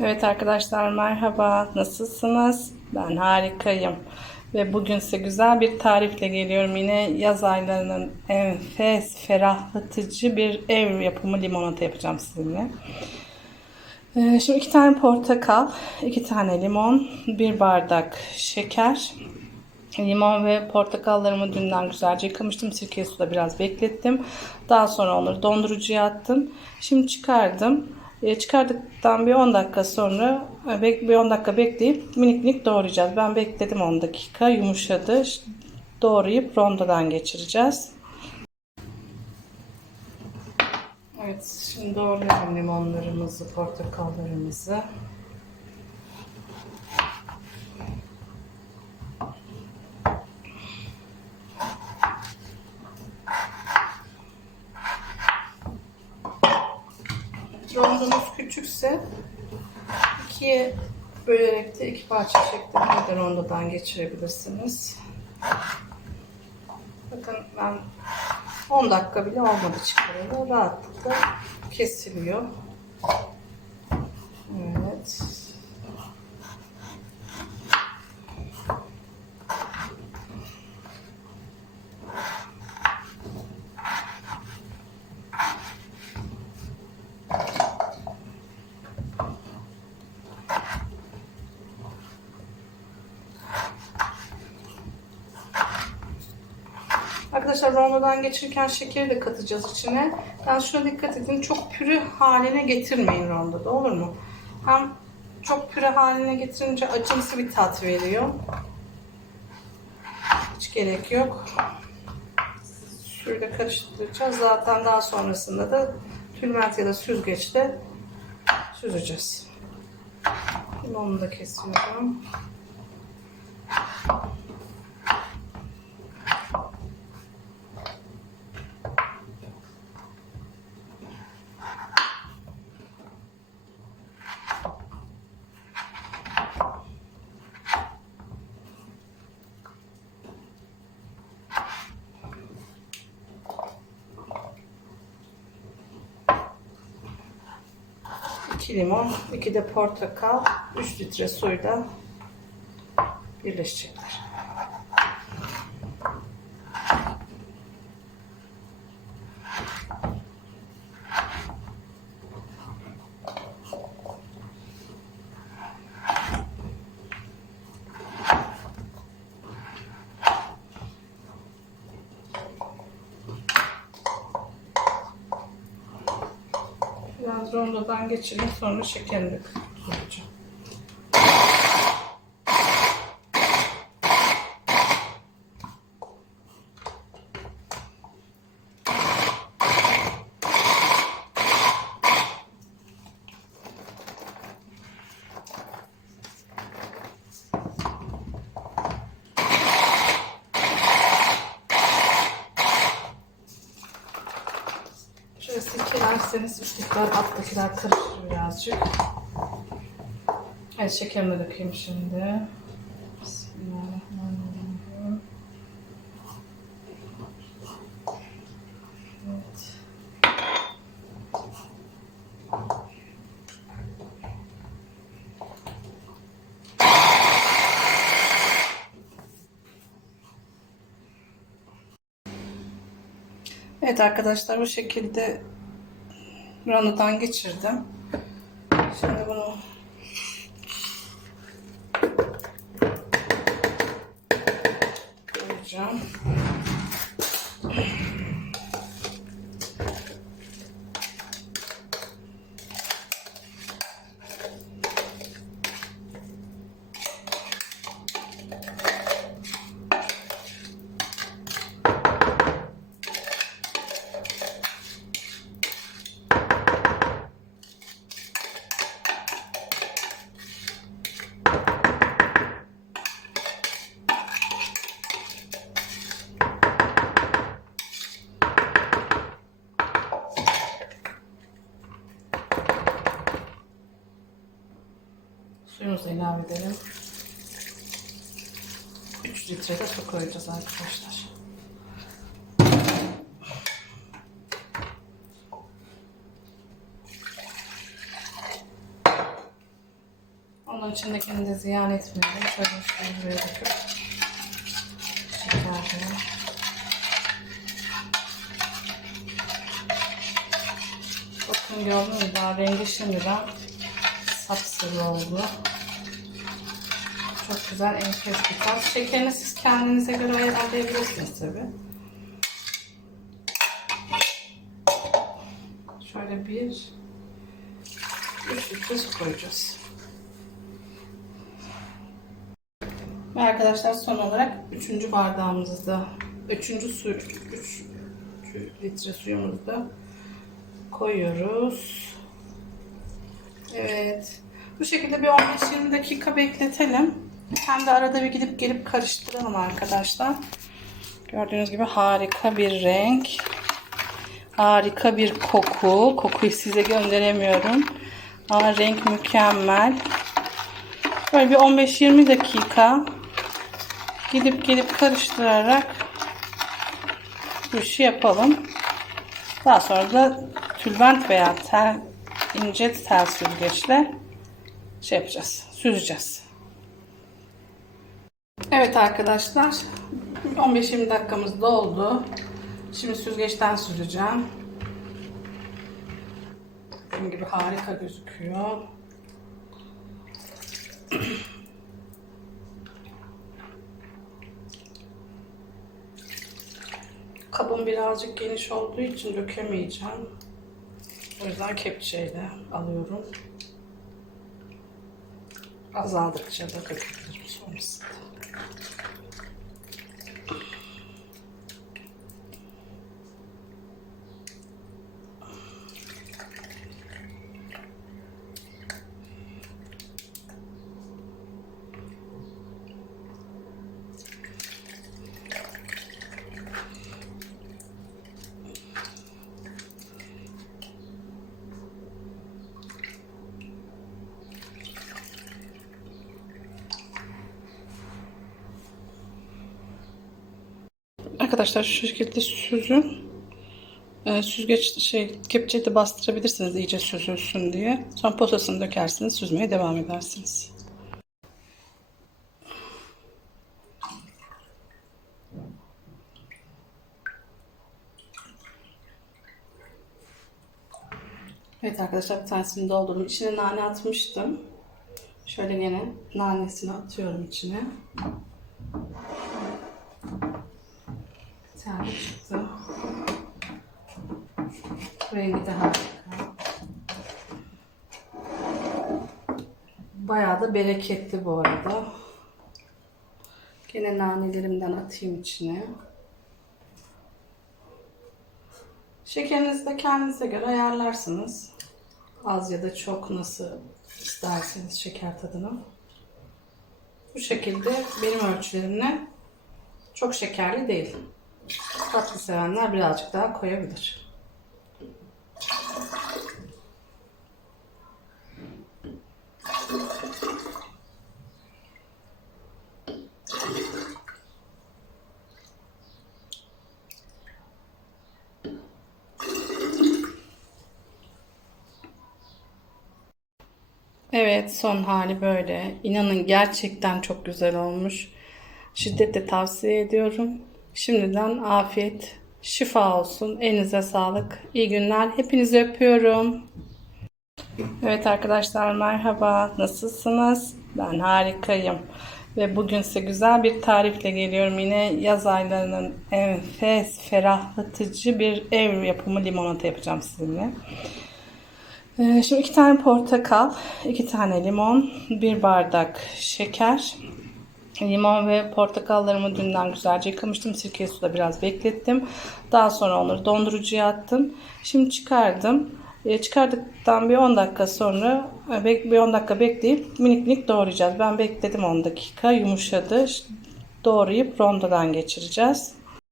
Evet arkadaşlar merhaba. Nasılsınız? Ben harikayım. Ve bugün size güzel bir tarifle geliyorum. Yine yaz aylarının enfes, ferahlatıcı bir ev yapımı limonata yapacağım sizinle. Ee, Şimdi iki tane portakal, iki tane limon, bir bardak şeker, Limon ve portakallarımı dünden güzelce yıkamıştım. Sirke suda biraz beklettim. Daha sonra onları dondurucuya attım. Şimdi çıkardım. E, çıkardıktan bir 10 dakika sonra e, bir 10 dakika bekleyip minik minik doğrayacağız. Ben bekledim 10 dakika. Yumuşadı. Doğrayıp rondodan geçireceğiz. Evet, şimdi doğruyorum limonlarımızı, portakallarımızı. Küçükse ikiye bölerek de iki parça şeklinde de rondodan geçirebilirsiniz. Bakın ben 10 dakika bile olmadı çıkaralı. Rahatlıkla kesiliyor. Evet. Arkadaşlar rondodan geçirirken şekeri de katacağız içine. Yani şuna dikkat edin. Çok püre haline getirmeyin rondoda olur mu? Hem çok püre haline getirince acımsı bir tat veriyor. Hiç gerek yok. Suyla karıştıracağız. Zaten daha sonrasında da tülbent ya da süzgeçte süzeceğiz. Limonu da kesiyorum. İki limon, iki de portakal, 3 litre suyla birleşecekler. Biraz rondodan geçireyim sonra şekerini de koyacağım. Şöyle silkelerseniz üsttekiler alttakiler karışır birazcık. Evet şekerimi dökeyim şimdi. Bismillahirrahmanirrahim. Evet. Evet arkadaşlar bu şekilde rondodan geçirdim. Şimdi bunu 3 litre de su koyacağız arkadaşlar. Onun içindekini de ziyan etmeyelim. Şöyle şöyle buraya döküp şekerleri. Bakın gördünüz mü? Daha rengi şimdiden sapsarı oldu. Çok güzel enfes bir tat. Şekerini siz kendinize göre ayarlayabilirsiniz tabi. Şöyle bir üç litre su koyacağız. Ve arkadaşlar son olarak üçüncü bardağımızı da üçüncü su üç litre suyumuzu da koyuyoruz. Evet. Bu şekilde bir 15-20 dakika bekletelim. Hem de arada bir gidip gelip karıştıralım arkadaşlar. Gördüğünüz gibi harika bir renk. Harika bir koku. Kokuyu size gönderemiyorum. Ama renk mükemmel. Böyle bir 15-20 dakika gidip gelip karıştırarak işi yapalım. Daha sonra da tülbent veya tel, ince tel süzgeçle şey yapacağız. Süzeceğiz. Evet arkadaşlar 15-20 dakikamız doldu. Şimdi süzgeçten süreceğim. Dediğim gibi harika gözüküyor. Kabım birazcık geniş olduğu için dökemeyeceğim. O yüzden kepçeyle alıyorum. Azaldıkça da dökebilirim sonrasında. Arkadaşlar şu şekilde süzün. Ee, süzgeç şey kepçeyi de bastırabilirsiniz iyice süzülsün diye. Sonra posasını dökersiniz, süzmeye devam edersiniz. Evet arkadaşlar bir tanesini doldurdum. İçine nane atmıştım. Şöyle gene nanesini atıyorum içine. Bir tane çıktı. Rengi de harika. Bayağı da bereketli bu arada. Gene nanelerimden atayım içine. Şekerinizi de kendinize göre ayarlarsınız. Az ya da çok nasıl isterseniz şeker tadını. Bu şekilde benim ölçülerimle çok şekerli değil. Tatlı sevenler birazcık daha koyabilir. Evet son hali böyle. İnanın gerçekten çok güzel olmuş. Şiddetle tavsiye ediyorum. Şimdiden afiyet, şifa olsun. Elinize sağlık. İyi günler. Hepinizi öpüyorum. Evet arkadaşlar merhaba. Nasılsınız? Ben harikayım. Ve bugün size güzel bir tarifle geliyorum. Yine yaz aylarının enfes, ferahlatıcı bir ev yapımı limonata yapacağım sizinle. Ee, Şimdi iki tane portakal, iki tane limon, bir bardak şeker. Limon ve portakallarımı dünden güzelce yıkamıştım. Sirkeli suda biraz beklettim. Daha sonra onları dondurucuya attım. Şimdi çıkardım. E, çıkardıktan bir 10 dakika sonra e, bir 10 dakika bekleyip minik minik doğrayacağız. Ben bekledim 10 dakika yumuşadı. Doğrayıp rondodan geçireceğiz.